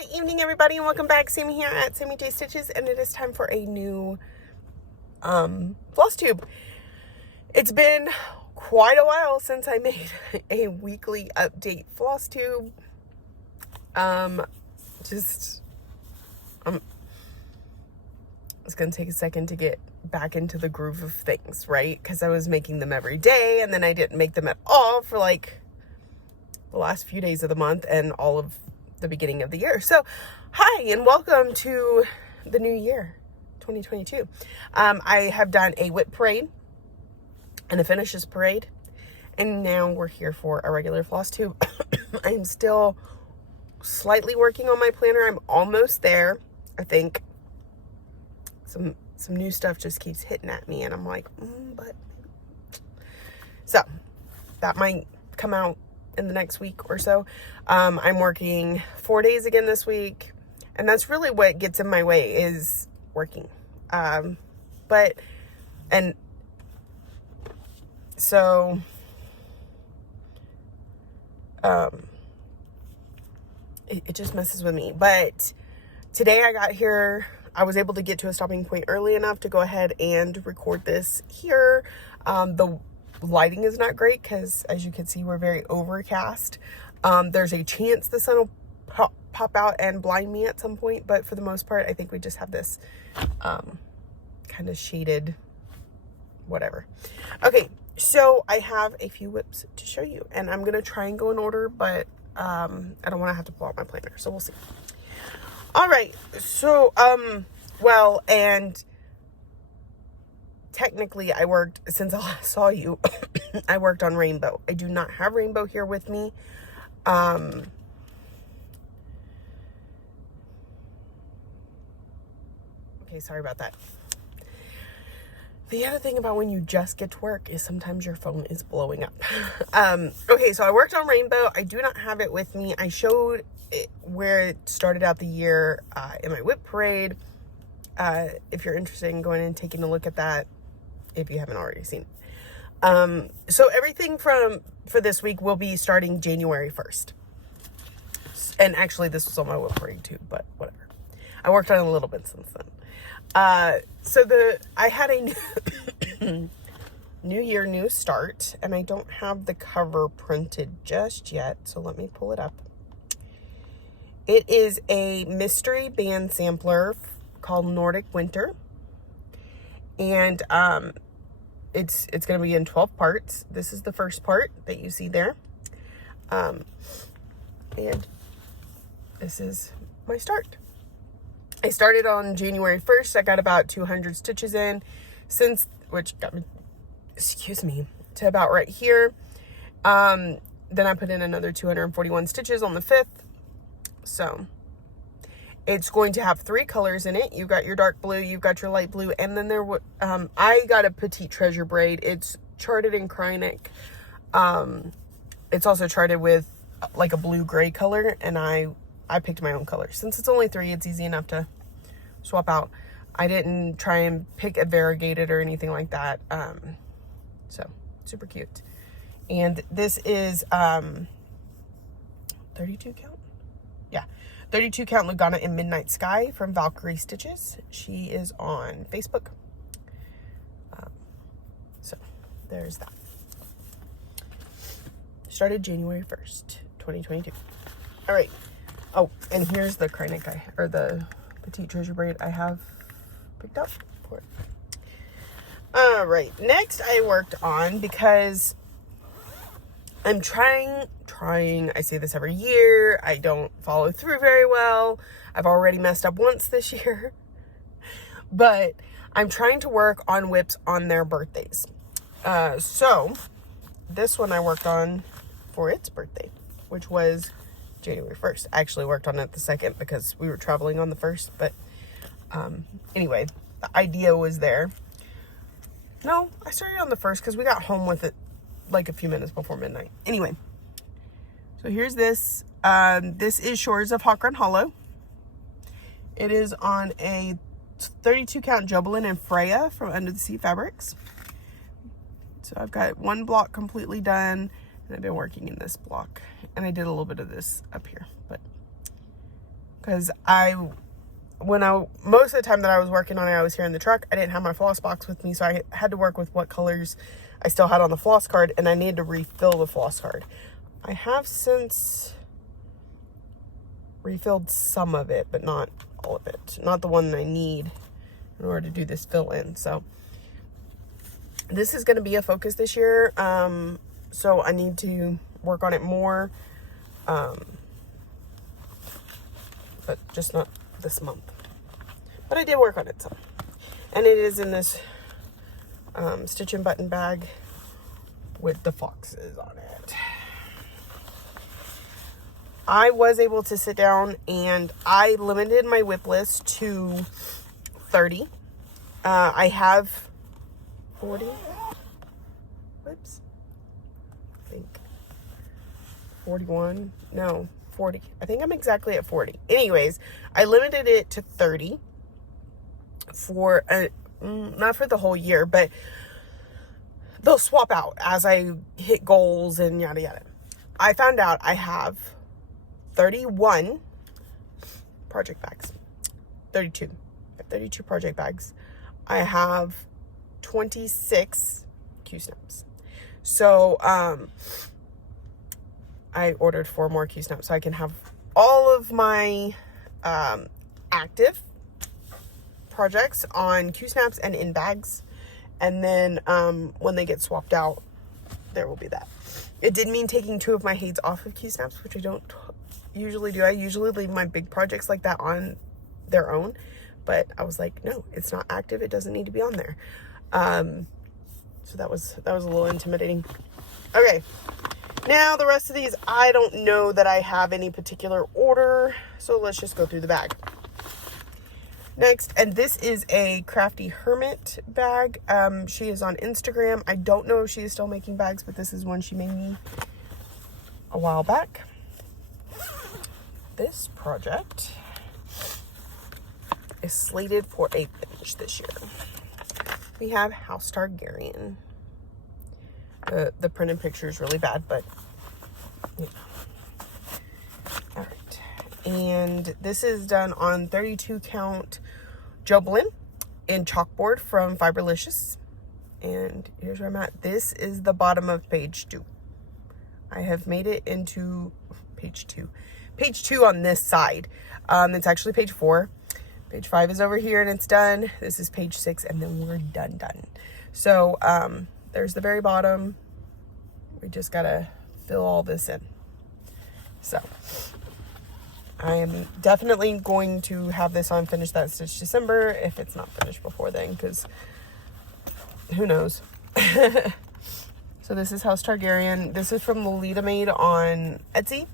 Good evening, everybody, and welcome back. Sammy here at Sammy J Stitches, and it is time for a new Flosstube. It's been quite a while since I made a weekly update Flosstube. It's gonna take a second to get back into the groove of things, right? Because I was making them every day, and then I didn't make them at all for like the last few days of the month and all of the beginning of the year. So hi and welcome to the new year 2022. I have done a whip parade and a finishes parade, and now we're here for a regular Flosstube. I'm still slightly working on my planner. I'm almost there. I think some new stuff just keeps hitting at me, and I'm like, but so that might come out in the next week or so. I'm working 4 days again this week, and that's really what gets in my way, is working. It just messes with me. But today I got here, I was able to get to a stopping point early enough to go ahead and record this here. The lighting is not great because, as you can see, we're very overcast. There's a chance the sun will pop out and blind me at some point, but for the most part, I think we just have this kind of shaded whatever. Okay, so I have a few whips to show you, and I'm gonna try and go in order, but I don't want to have to pull out my planner, so we'll see. All right, so well, and technically I worked, since I last saw you, I worked on Rainbow. I do not have Rainbow here with me. Okay, sorry about that. The other thing about when you just get to work is sometimes your phone is blowing up. Okay, so I worked on Rainbow. I do not have it with me. I showed it where it started out the year in my whip parade. If you're interested in going and taking a look at that, if you haven't already seen it. So everything for this week will be starting January 1st. And actually this was on my whip parade too, but whatever. I worked on it a little bit since then. I had a new year, new start, and I don't have the cover printed just yet, so let me pull it up. It is a mystery band sampler called Nordic Winter, and it's going to be in 12 parts. This is the first part that you see there, and this is my start. I started on January 1st. I got about 200 stitches in, which got me, to about right here. Then I put in another 241 stitches on the 5th. So it's going to have 3 colors in it. You've got your dark blue, you've got your light blue, and then I got a petite treasure braid. It's charted in Krynic. It's also charted with like a blue-gray color, and I picked my own color. Since it's only 3, it's easy enough to swap out. I didn't try and pick a variegated or anything like that. So super cute. And this is 32 count? Yeah, 32 count Lugana in Midnight Sky from Valkyrie Stitches. She is on Facebook. So there's that. Started January 1st, 2022. All right. Oh, and here's the Krynic or the petite treasure braid I have picked up for it. All right, next I worked on, because I'm trying, I say this every year, I don't follow through very well. I've already messed up once this year, but I'm trying to work on whips on their birthdays. So this one I worked on for its birthday, which was January 1st. I actually worked on it the 2nd because we were traveling on the 1st, but anyway, the idea was there. No, I started on the 1st because we got home with it like a few minutes before midnight. Anyway, so here's this. This is Shores of Hawkrun Hollow. It is on a 32 count Jobelin and Freya from Under the Sea Fabrics. So I've got one block completely done, and I've been working in this block, and I did a little bit of this up here, but because most of the time that I was working on it, I was here in the truck. I didn't have my floss box with me, so I had to work with what colors I still had on the floss card, and I needed to refill the floss card. I have since refilled some of it, but not all of it. Not the one that I need in order to do this fill in. So this is going to be a focus this year. So I need to work on it more. But just not this month. But I did work on it some. And it is in this stitch and button bag with the foxes on it. I was able to sit down and I limited my whip list to 30. I have 40 whips. I think 41. No, 40. I think I'm exactly at 40. Anyways, I limited it to 30 for not for the whole year, but they'll swap out as I hit goals and yada yada. I found out I have 31 project bags. 32. I have 32 project bags. I have 26 Q-snaps. So I ordered 4 more Q-snaps so I can have all of my active projects on Q-snaps and in bags. And then when they get swapped out, there will be that. It did mean taking 2 of my Hades off of Q-snaps, which I don't usually do. I usually leave my big projects like that on their own. But I was like, no, it's not active. It doesn't need to be on there. So that was a little intimidating. Okay. Now the rest of these, I don't know that I have any particular order. So let's just go through the bag. Next, and this is a Crafty Hermit bag. She is on Instagram. I don't know if she is still making bags, but this is one she made me a while back. This project is slated for a finish this year. We have House Targaryen. The printed picture is really bad, but yeah. All right. And this is done on 32 count Joblin in chalkboard from Fiberlicious. And here's where I'm at. This is the bottom of page 2. I have made it into page 2. Page 2 on this side. It's actually page 4. Page 5 is over here and it's done. This is page 6 and then we're done. So there's the very bottom. We just gotta fill all this in. So I am definitely going to have this on Finish That Stitch December if it's not finished before then, because who knows. So this is House Targaryen. This is from Lolita Made on Etsy.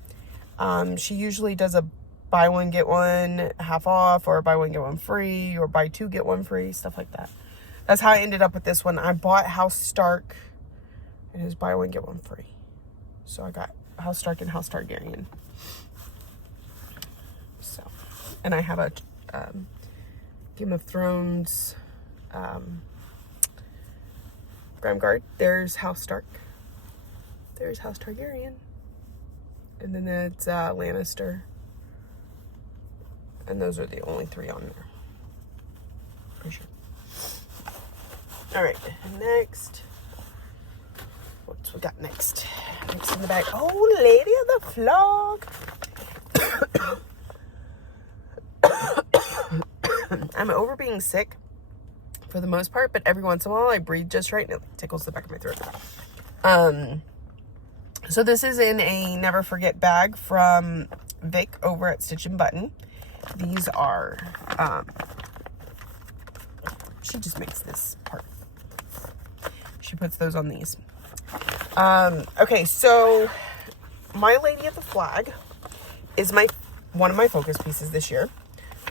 She usually does a buy one get one half off, or buy one get one free, or buy 2 get 1 free, stuff like that. That's how I ended up with this one. I bought House Stark and it was buy one get one free. So I got House Stark and House Targaryen. So, and I have a Game of Thrones Graham Guard. There's House Stark. There's House Targaryen. And then it's Lannister. And those are the only 3 on there. Pretty sure. Alright, next. What's we got next? Next in the bag. Oh, Lady of the Flog. I'm over being sick for the most part, but every once in a while I breathe just right and it tickles the back of my throat. So this is in a Never Forget bag from Vic over at Stitch and Button. These are, she just makes this part. She puts those on these. Okay, so My Lady of the Flag is one of my focus pieces this year.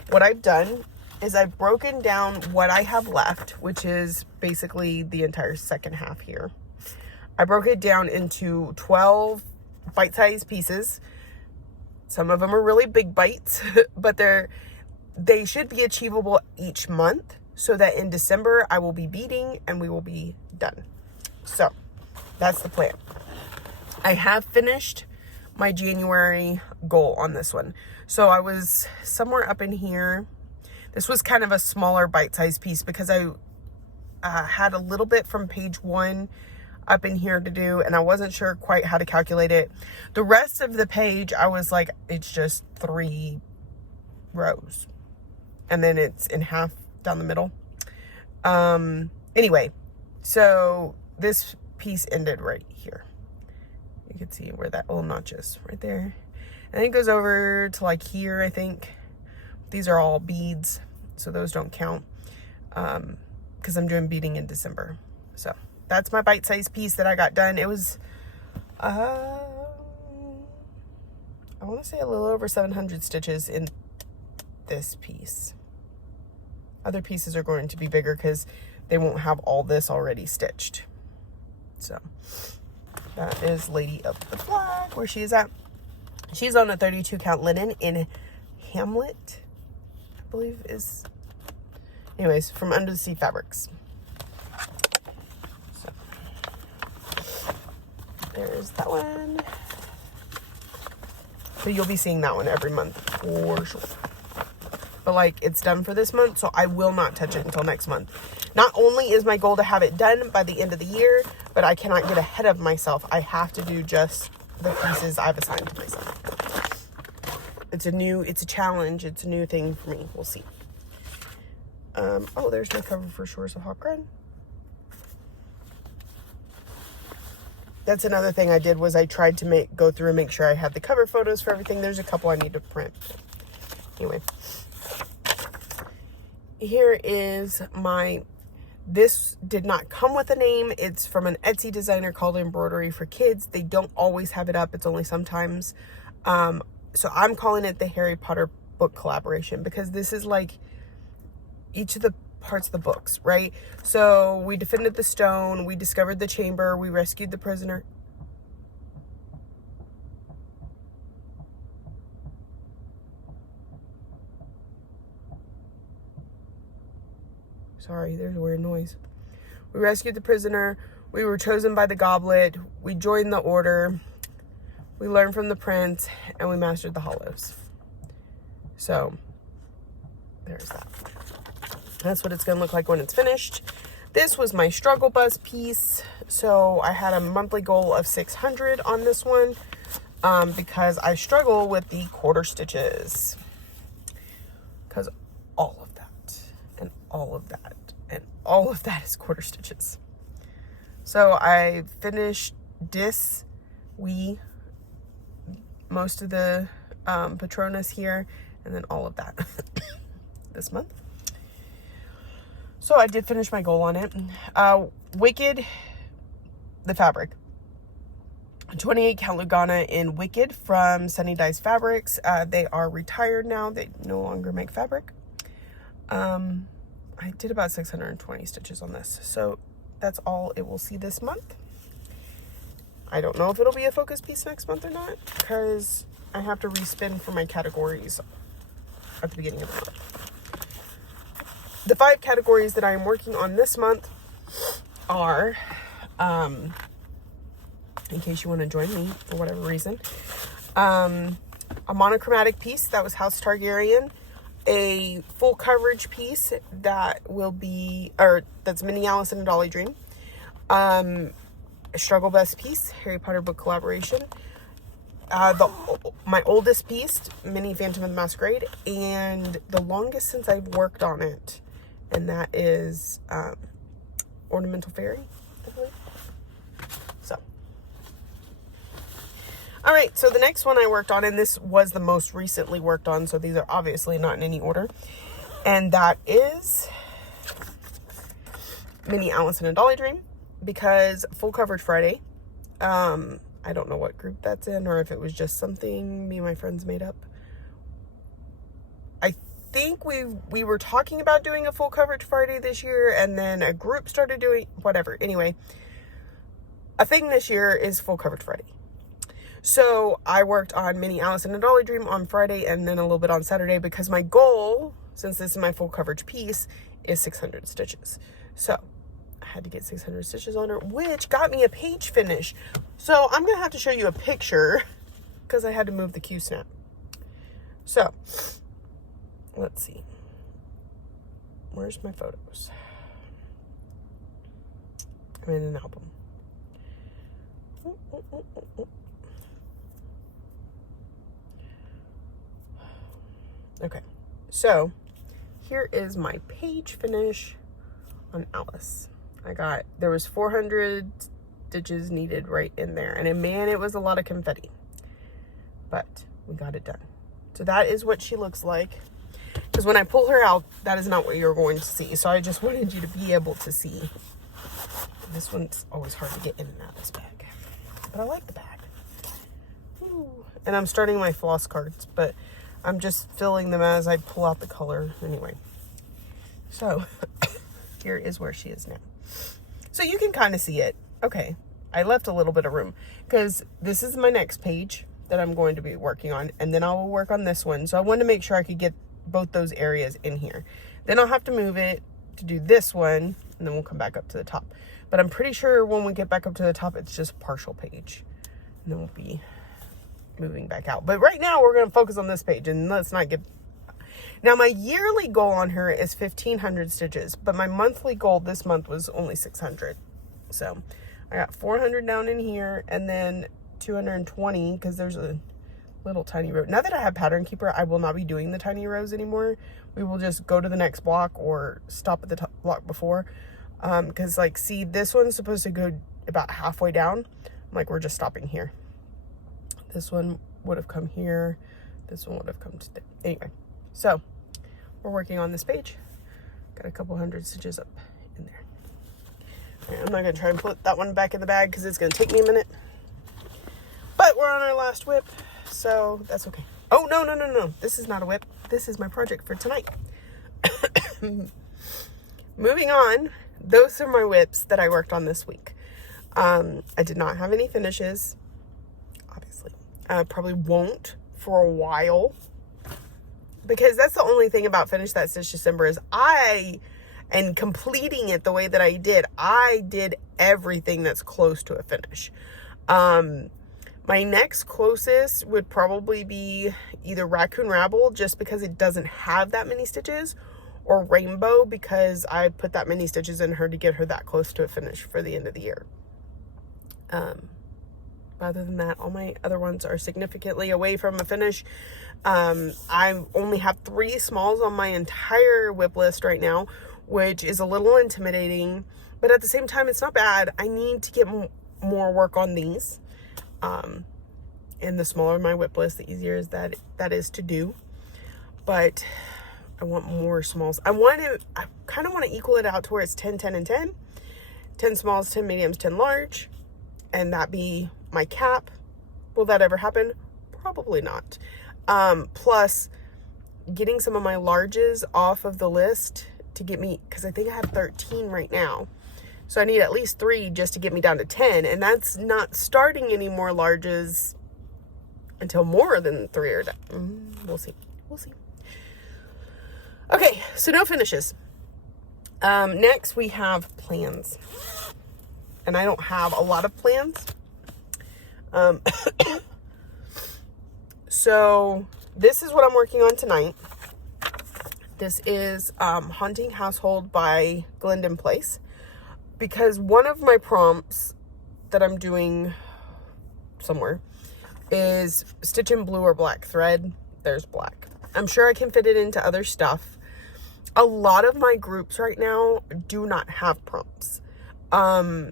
What I've done is I've broken down what I have left, which is basically the entire second half here. I broke it down into 12 bite-sized pieces. Some of them are really big bites, but they should be achievable each month so that in December I will be beating and we will be done. So that's the plan. I have finished my January goal on this one. So I was somewhere up in here. This was kind of a smaller bite-sized piece because I had a little bit from page 1 up in here to do, and I wasn't sure quite how to calculate it. The rest of the page, I was like, it's just 3 rows, and then it's in half down the middle. Anyway, so this piece ended right here. You can see where that little notch is right there, and then it goes over to like here. I think these are all beads, so those don't count because I'm doing beading in December. So that's my bite-sized piece that I got done. It was I want to say a little over 700 stitches in this piece. Other pieces are going to be bigger because they won't have all this already stitched. So that is Lady of the Flag, where she is at. She's on a 32 count linen in Hamlet, I believe is. Anyways, from Under the Sea Fabrics. So there's that one. So you'll be seeing that one every month for sure. But like, it's done for this month, so I will not touch it until next month. Not only is my goal to have it done by the end of the year, but I cannot get ahead of myself. I have to do just the pieces I've assigned to myself. It's a challenge. It's a new thing for me. We'll see. Oh, there's my cover for Shores of Hawk Run. That's another thing I did, was I tried to go through and make sure I had the cover photos for everything. There's a couple I need to print. Anyway. Here is this did not come with a name. It's from an Etsy designer called Embroidery for Kids. They don't always have it up. It's only sometimes. So I'm calling it the Harry Potter book collaboration, because this is like each of the parts of the books, right? So we defended the stone, we discovered the chamber, we rescued the prisoner. Sorry, there's a weird noise. We rescued the prisoner, we were chosen by the goblet, we joined the order, we learned from the prince, and we mastered the hollows. So there's that. That's what it's going to look like when it's finished. This was my struggle bus piece. So I had a monthly goal of 600 on this one because I struggle with the quarter stitches. Because all of that and all of that and all of that is quarter stitches. So I finished most of the Patronus here, and then all of that this month. So I did finish my goal on it. Wicked, the fabric. 28 count Lugana in Wicked from Sunny Dyes Fabrics. They are retired now. They no longer make fabric. I did about 620 stitches on this. So that's all it will see this month. I don't know if it'll be a focus piece next month or not, because I have to respin for my categories at the beginning of the month. The 5 categories that I am working on this month are, in case you want to join me for whatever reason, a monochromatic piece that was House Targaryen, a full coverage piece that will be, that's Minnie Alice and a Dolly Dream, a struggle best piece, Harry Potter book collaboration, my oldest piece, Mini Phantom of the Masquerade, and the longest since I've worked on it, and that is Ornamental Fairy, I believe. So, all right, so the next one I worked on, and this was the most recently worked on, so these are obviously not in any order, and that is Minnie Alice and a Dolly Dream, because Full Coverage Friday, I don't know what group that's in, or if it was just something me and my friends made up. I think we were talking about doing a Full Coverage Friday this year, and then a group started doing whatever. Anyway, a thing this year is Full Coverage Friday. So I worked on Minnie Alice and a Dolly Dream on Friday, and then a little bit on Saturday, because my goal, since this is my full coverage piece, is 600 stitches. So I had to get 600 stitches on her, which got me a page finish. So I'm gonna have to show you a picture, because I had to move the Q-snap. So, let's see. Where's my photos? I'm in an album. Okay, so here is my page finish on Alice. There was 400 stitches needed right in there, and man, it was a lot of confetti, but we got it done. So that is what she looks like, because when I pull her out, that is not what you're going to see. So I just wanted you to be able to see. This one's always hard to get in and out of this bag, but I like the bag. Ooh. And I'm starting my floss cards, but I'm just filling them as I pull out the color anyway. So here is where she is now. So you can kind of see it. Okay, I left a little bit of room because this is my next page that I'm going to be working on, and then I will work on this one. So I wanted to make sure I could get both those areas in here. Then I'll have to move it to do this one, and then we'll come back up to the top. But I'm pretty sure when we get back up to the top, it's just a partial page, and then we'll be moving back out. But right now we're going to focus on this page, and let's not get... Now my yearly goal on her is 1,500 stitches, but my monthly goal this month was only 600. So I got 400 down in here, and then 220 because there's a little tiny row. Now that I have Pattern Keeper, I will not be doing the tiny rows anymore. We will just go to the next block or stop at the top block before. Because like, see, this one's supposed to go about halfway down. I'm like, we're just stopping here. This one would have come here. This one would have come to there. Anyway, so we're working on this page. Got a couple hundred stitches up in there. All right, I'm not gonna try and put that one back in the bag because it's gonna take me a minute. But we're on our last whip, so that's okay. Oh, no. This is not a whip. This is my project for tonight. Moving on, those are my whips that I worked on this week. I did not have any finishes, obviously. I probably won't for a while, because that's the only thing about Finish That Stitch December is and completing it the way that I did everything that's close to a finish. My next closest would probably be either Raccoon Rabble, just because it doesn't have that many stitches, or Rainbow, because I put that many stitches in her to get her that close to a finish for the end of the year. Other than that, all my other ones are significantly away from a finish. I only have 3 smalls on my entire whip list right now, which is a little intimidating, but at the same time, it's not bad. I need to get more work on these. And the smaller my whip list, the easier that is to do. But I want more smalls. I kind of want to equal it out to where it's 10, 10, and 10. 10 smalls, 10 mediums, 10 large. And that be my cap. Will that ever happen? Probably not. Plus, getting some of my larges off of the list to get me, because I think I have 13 right now. So I need at least 3 just to get me down to 10. And that's not starting any more larges until more than 3 are done. We'll see. Okay, so no finishes. Next we have plans. And I don't have a lot of plans. So this is what I'm working on tonight. This is Haunting Household by Glendon Place. Because one of my prompts that I'm doing somewhere is stitch in blue or black thread. There's black. I'm sure I can fit it into other stuff. A lot of my groups right now do not have prompts. I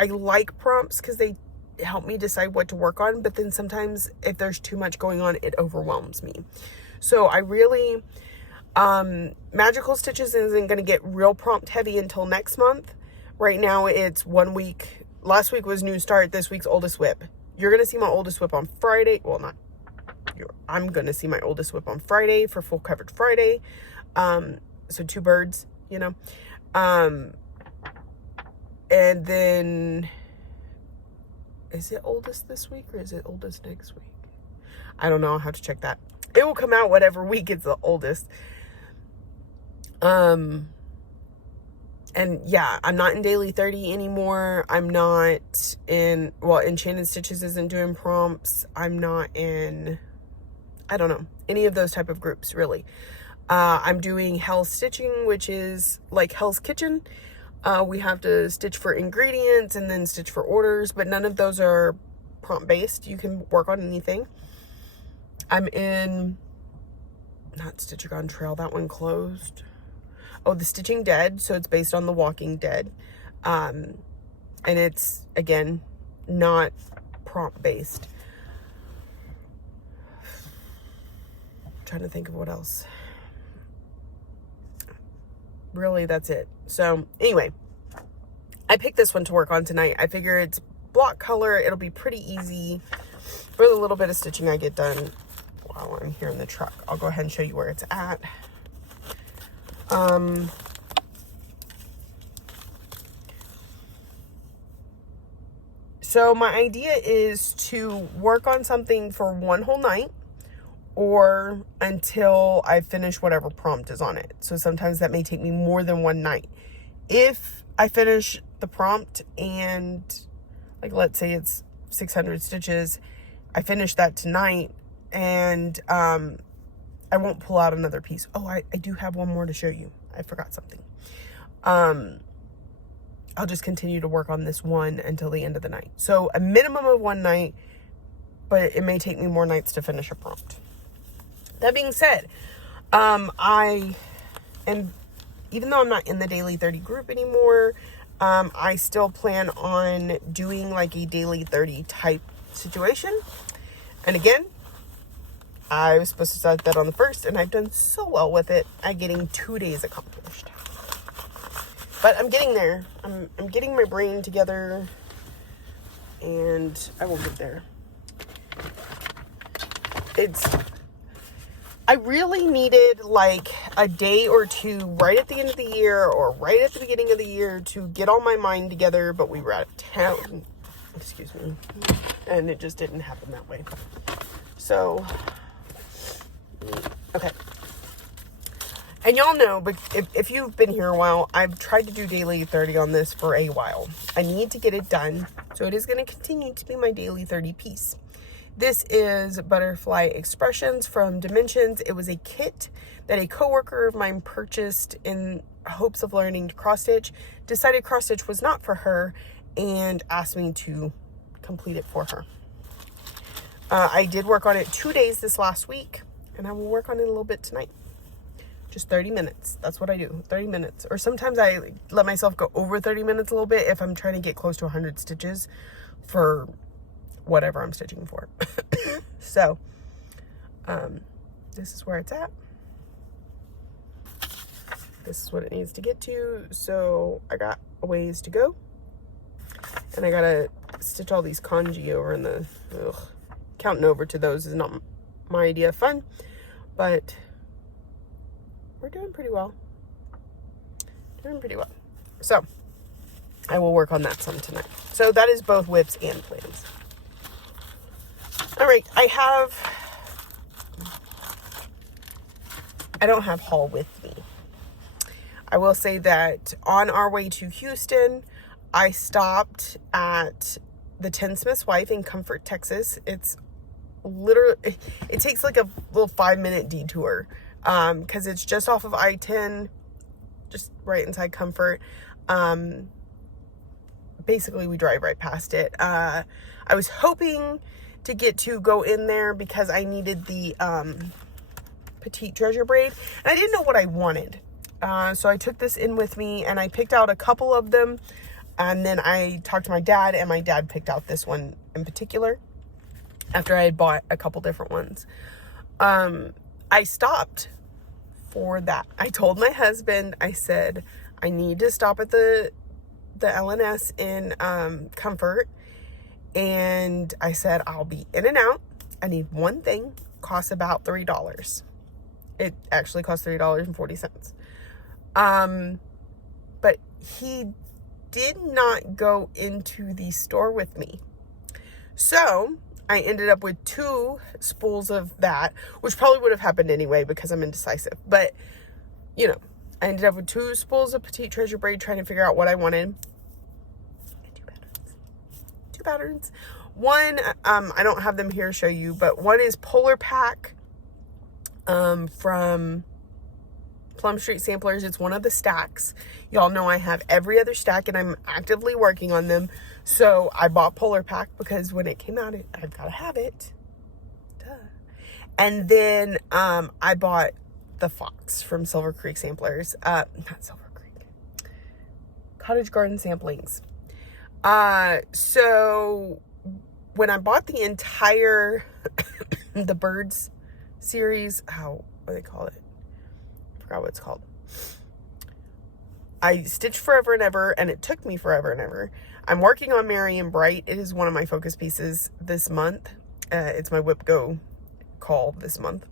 like prompts because they help me decide what to work on, but then sometimes if there's too much going on, it overwhelms me. So I really... Magical Stitches isn't going to get real prompt heavy until next month. Right now it's 1 week. Last week was New Start. This week's Oldest Whip. You're going to see my Oldest Whip on Friday. Well, I'm going to see my Oldest Whip on Friday for Full Coverage Friday. So 2 birds, you know. And then, is it Oldest this week or is it Oldest next week? I don't know. I'll have to check that. It will come out whatever week it's the oldest. And yeah, I'm not in Daily 30 anymore. I'm not in, well, Enchanted Stitches isn't doing prompts. I'm not in, I don't know, any of those type of groups, really. I'm doing Hell's Stitching, which is like Hell's Kitchen. We have to stitch for ingredients and then stitch for orders, but none of those are prompt based. You can work on anything. I'm in, not Stitchagon Trail, that one closed. Oh, the Stitching Dead, so it's based on The Walking Dead. And it's, again, not prompt based. I'm trying to think of what else. Really, that's it. So anyway, I picked this one to work on tonight. I figure it's block color. It'll be pretty easy for the little bit of stitching I get done while I'm here in the truck. I'll go ahead and show you where it's at. So my idea is to work on something for one whole night or until I finish whatever prompt is on it. So sometimes that may take me more than one night. If I finish the prompt and, like, let's say it's 600 stitches, I finish that tonight and I won't pull out another piece. Oh, I do have one more to show you. I forgot something. I'll just continue to work on this one until the end of the night. So a minimum of one night, but it may take me more nights to finish a prompt. That being said, even though I'm not in the Daily 30 group anymore, I still plan on doing like a Daily 30 type situation. And again, I was supposed to start that on the 1st, and I've done so well with it at getting 2 days accomplished. But I'm getting there. I'm getting my brain together, and I will get there. I really needed like a day or two right at the end of the year or right at the beginning of the year to get all my mind together, but we were out of town, excuse me, and it just didn't happen that way. So, okay. And y'all know, but if you've been here a while, I've tried to do Daily 30 on this for a while. I need to get it done, so it is going to continue to be my Daily 30 piece. This is Butterfly Expressions from Dimensions. It was a kit that a coworker of mine purchased in hopes of learning to cross stitch, decided cross stitch was not for her, and asked me to complete it for her. I did work on it 2 days this last week, and I will work on it a little bit tonight. Just 30 minutes. That's what I do. 30 minutes. Or sometimes I let myself go over 30 minutes a little bit if I'm trying to get close to 100 stitches for whatever I'm stitching for. So, this is where it's at. This is what it needs to get to. So I got a ways to go. And I gotta stitch all these kanji over in the, counting over to those is not my idea of fun, but we're doing pretty well. So I will work on that some tonight. So that is both whips and plans. All right, I don't have haul with me. I will say that on our way to Houston, I stopped at the Tinsmith's Wife in Comfort, Texas. It's literally, it takes like a little 5-minute detour because it's just off of I-10, just right inside Comfort. Basically, we drive right past it. I was hoping to get to go in there because I needed the petite treasure braid, and I didn't know what I wanted. So I took this in with me, and I picked out a couple of them, and then I talked to my dad, and my dad picked out this one in particular after I had bought a couple different ones. I stopped for that. I told my husband, I said, I need to stop at the LNS in Comfort, and I said, I'll be in and out. I need one thing, costs about $3. It actually costs $3.40. But he did not go into the store with me. So I ended up with 2 spools of that, which probably would have happened anyway because I'm indecisive. But, you know, I ended up with 2 spools of Petite Treasure braid trying to figure out what I wanted. 2 patterns. One, I don't have them here to show you, but one is Polar Pack from Plum Street Samplers. It's one of the stacks. Y'all know I have every other stack and I'm actively working on them. So I bought Polar Pack because when it came out, I've got to have it. Duh. And then I bought the Fox from Silver Creek Samplers. Not Silver Creek. Cottage Garden Samplings. So when I bought the entire the birds series, what do they call it? I forgot what it's called. I stitched Forever and Ever, and it took me forever and ever. I'm working on Merry and Bright. It is one of my focus pieces this month. It's my Whip Go call this month.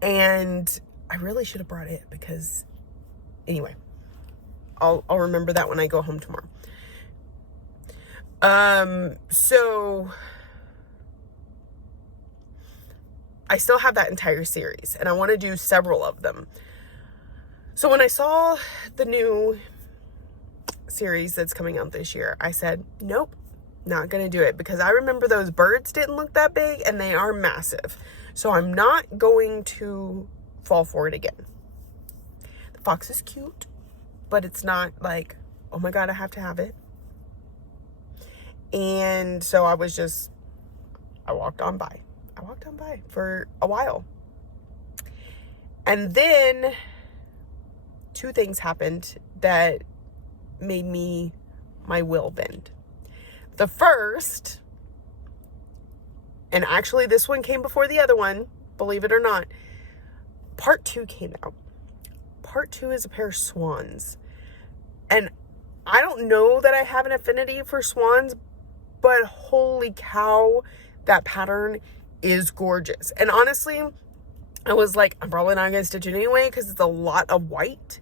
And I really should have brought it because, anyway, I'll remember that when I go home tomorrow. So I still have that entire series and I want to do several of them. So when I saw the new series that's coming out this year, I said, nope, not going to do it because I remember those birds didn't look that big and they are massive. So I'm not going to fall for it again. The Fox is cute, but it's not like, oh my God, I have to have it. And so I walked on by for a while. And then 2 things happened that made my will bend. The first, and actually this one came before the other one, believe it or not, part 2 came out. Part 2 is a pair of swans. And I don't know that I have an affinity for swans, but holy cow, that pattern is gorgeous. And honestly, I was like, I'm probably not going to stitch it anyway because it's a lot of white,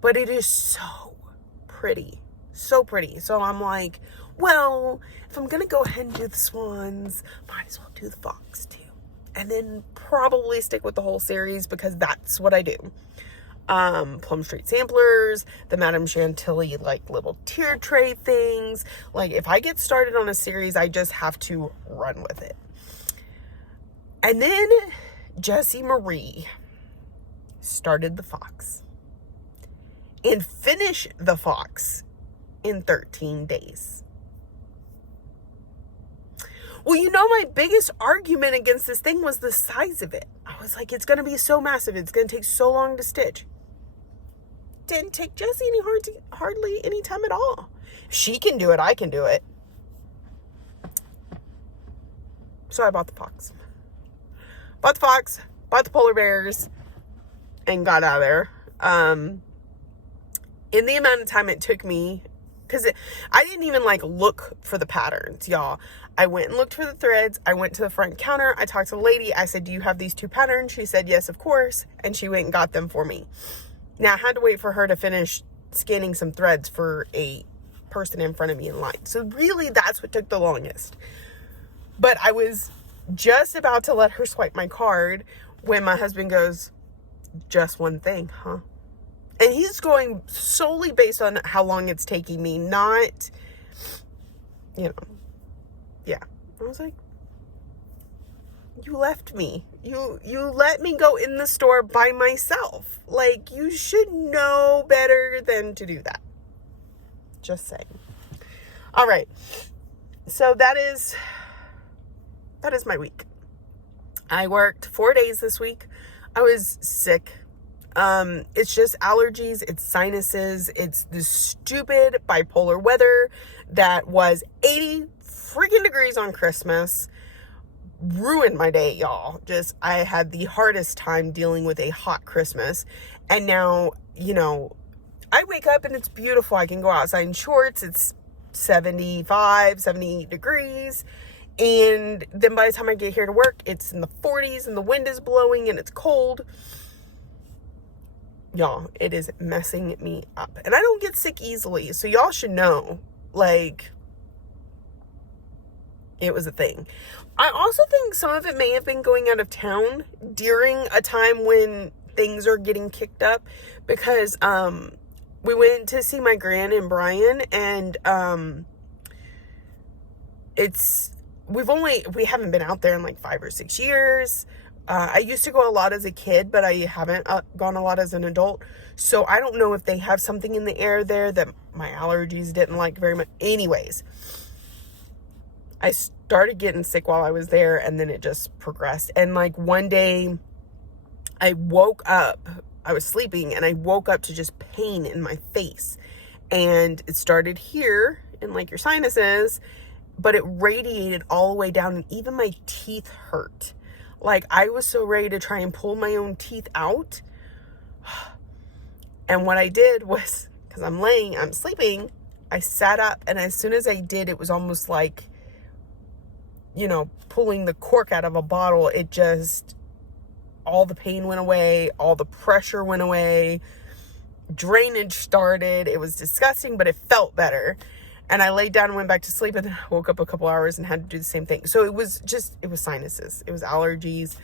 but it is so pretty. So pretty. So I'm like, well, if I'm going to go ahead and do the swans, might as well do the Fox too. And then probably stick with the whole series because that's what I do. Plum Street Samplers, the Madame Chantilly, like little tier tray things. Like if I get started on a series, I just have to run with it. And then Jessie Marie started the Fox and finished the Fox in 13 days. Well, you know, my biggest argument against this thing was the size of it. I was like, it's going to be so massive. It's going to take so long to stitch. Didn't take Jessie hardly any time at all. If she can do it, I can do it. So I bought the Fox. Bought the polar bears, and got out of there. In the amount of time it took me, because I didn't even like look for the patterns, y'all. I went and looked for the threads. I went to the front counter. I talked to the lady. I said, do you have these 2 patterns? She said, yes, of course. And she went and got them for me. Now I had to wait for her to finish scanning some threads for a person in front of me in line. So really that's what took the longest. But I was just about to let her swipe my card when my husband goes, just one thing, huh? And he's going solely based on how long it's taking me, not, you know, yeah. I was like, you left me. You let me go in the store by myself. Like, you should know better than to do that. Just saying. All right. So that is my week. I worked 4 days this week. I was sick. It's just allergies, it's sinuses, it's the stupid bipolar weather that was 80 freaking degrees on Christmas. Ruined my day, y'all. I had the hardest time dealing with a hot Christmas. And now, you know, I wake up and it's beautiful. I can go outside in shorts. It's 75, 78 degrees. And then by the time I get here to work, it's in the 40s and the wind is blowing and it's cold. Y'all, it is messing me up. And I don't get sick easily. So y'all should know, like, it was a thing. I also think some of it may have been going out of town during a time when things are getting kicked up, because we went to see my gran and Brian, and we haven't been out there in like 5 or 6 years. I used to go a lot as a kid, but I haven't gone a lot as an adult. So I don't know if they have something in the air there that my allergies didn't like very much. Anyways, I started getting sick while I was there, and then it just progressed. And like one day I woke up, I was sleeping, and I woke up to just pain in my face. And it started here in like your sinuses, but it radiated all the way down, and even my teeth hurt. Like, I was so ready to try and pull my own teeth out. And what I did was, because I'm sleeping, I sat up, and as soon as I did, it was almost like, you know, pulling the cork out of a bottle. It just, all the pain went away, all the pressure went away, drainage started. It was disgusting, but it felt better. And I laid down and went back to sleep, and then I woke up a couple hours and had to do the same thing. So it was sinuses. It was allergies.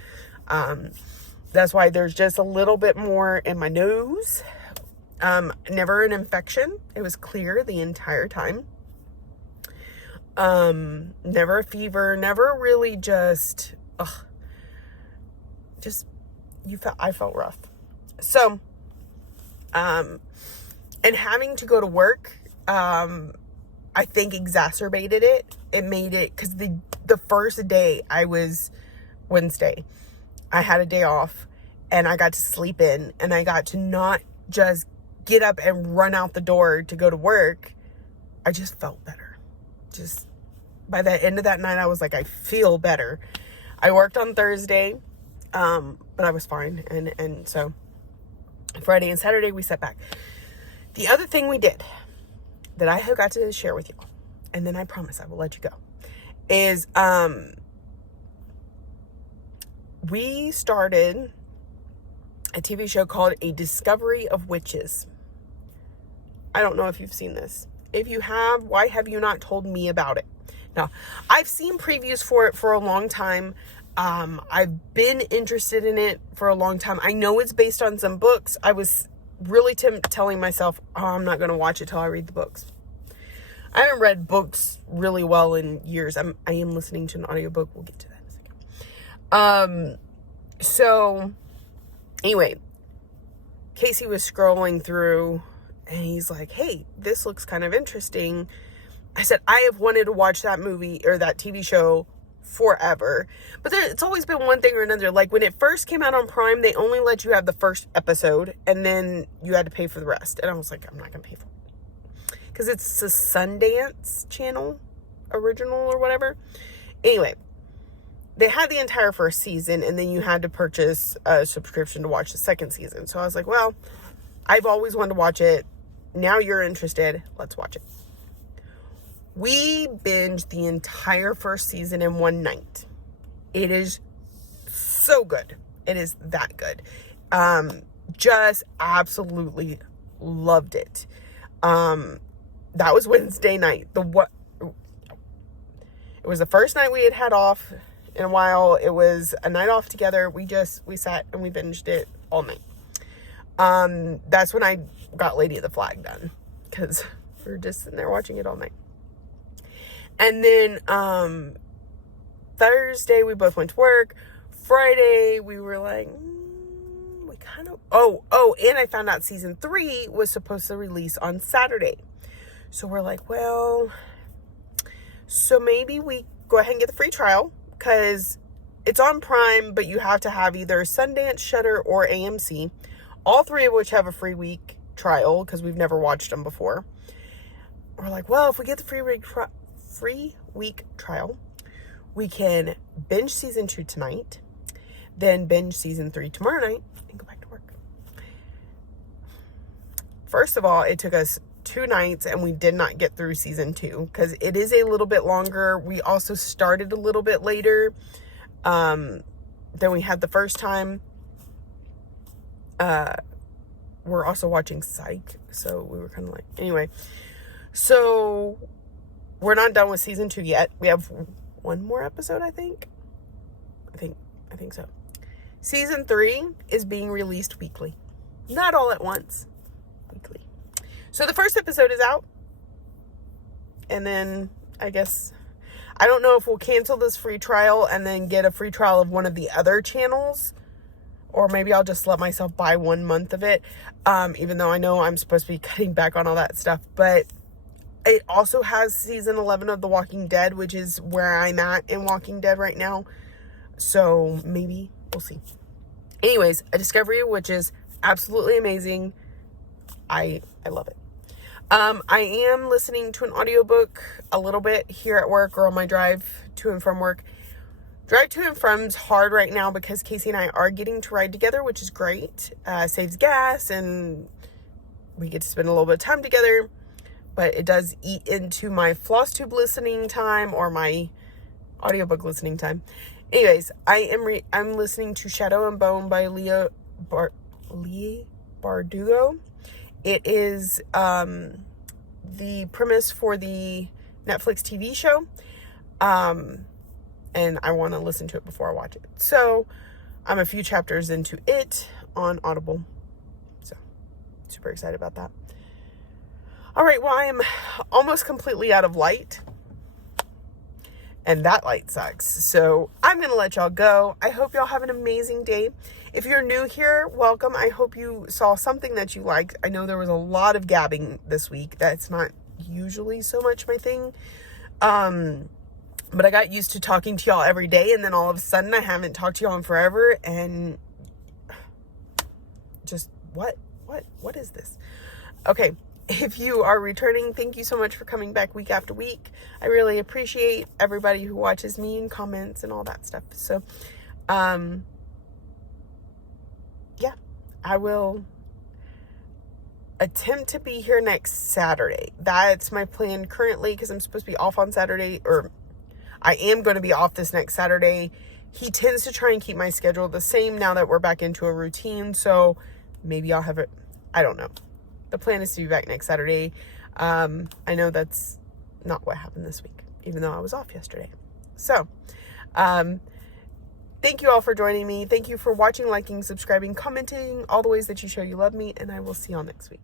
That's why there's just a little bit more in my nose. Never an infection. It was clear the entire time. Never a fever. Never really I felt rough. So, and having to go to work, I think exacerbated it. It made it, because the first day Wednesday, I had a day off, and I got to sleep in, and I got to not just get up and run out the door to go to work. I just felt better. Just by the end of that night, I was like, I feel better. I worked on Thursday, but I was fine. And so Friday and Saturday we sat back. The other thing we did that I got to share with you, and then I promise I will let you go, is we started a TV show called A Discovery of Witches. I don't know if you've seen this. If you have, why have you not told me about it? Now, I've seen previews for it for a long time. I've been interested in it for a long time. I know it's based on some books. I was really telling myself, I'm not going to watch it till I read the books. I haven't read books really well in years. I am listening to an audiobook. We'll get to that in a second. So anyway, Casey was scrolling through, and he's like, hey, this looks kind of interesting. I said, I have wanted to watch that movie or that TV show forever. But it's always been one thing or another. Like, when it first came out on Prime, they only let you have the first episode, and then you had to pay for the rest. And I was like, I'm not going to pay for it. Because it's a Sundance Channel original or whatever. Anyway, they had the entire first season, and then you had to purchase a subscription to watch the second season. So I was like, well, I've always wanted to watch it. Now you're interested. Let's watch it. We binged the entire first season in one night. It is so good. It is that good. Just absolutely loved it. That was Wednesday night. It was the first night we had off in a while. It was a night off together. We sat and we binged it all night. That's when I got Lady of the Flag done, because we were just sitting there watching it all night. And then Thursday we both went to work. Friday we were like, we kind of, and I found out season 3 was supposed to release on Saturday. So we're like, well, so maybe we go ahead and get the free trial, because it's on Prime, but you have to have either Sundance, Shudder, or AMC, all three of which have a free week trial, because we've never watched them before. We're like, well, if we get the free week trial, we can binge season 2 tonight, then binge season 3 tomorrow night, and go back to work. First of all, it took us 2 nights, and we did not get through season 2, because it is a little bit longer. We also started a little bit later than we had the first time. We're also watching Psych, so we were kind of like, anyway. So we're not done with season 2 yet. We have one more episode, I think so. Season 3 is being released weekly. Not all at once. Weekly. So the first episode is out. And then I guess, I don't know if we'll cancel this free trial and then get a free trial of one of the other channels. Or maybe I'll just let myself buy 1 month of it. Even though I know I'm supposed to be cutting back on all that stuff. But it also has season 11 of The Walking Dead, which is where I'm at in Walking Dead right now. So maybe, we'll see. Anyways, a discovery which is absolutely amazing. I love it. I am listening to an audiobook a little bit here at work or on my drive to and from work. Drive to and from's hard right now because Casey and I are getting to ride together, which is great. Saves gas and we get to spend a little bit of time together. But it does eat into my Flosstube listening time or my audiobook listening time. Anyways, I'm listening to Shadow and Bone by Lee Bardugo. It is the premise for the Netflix TV show. And I want to listen to it before I watch it. So I'm a few chapters into it on Audible. So super excited about that. All right, well, I am almost completely out of light. And that light sucks. So I'm going to let y'all go. I hope y'all have an amazing day. If you're new here, welcome. I hope you saw something that you liked. I know there was a lot of gabbing this week. That's not usually so much my thing. But I got used to talking to y'all every day. And then all of a sudden I haven't talked to y'all in forever. And just what is this? Okay. If you are returning, thank you so much for coming back week after week. I really appreciate everybody who watches me and comments and all that stuff. So, yeah, I will attempt to be here next Saturday. That's my plan currently because I'm supposed to be off on Saturday, or I am going to be off this next Saturday. He tends to try and keep my schedule the same now that we're back into a routine. So maybe I'll have it. I don't know. The plan is to be back next Saturday. I know that's not what happened this week, even though I was off yesterday. So, thank you all for joining me. Thank you for watching, liking, subscribing, commenting, all the ways that you show you love me, and I will see y'all next week.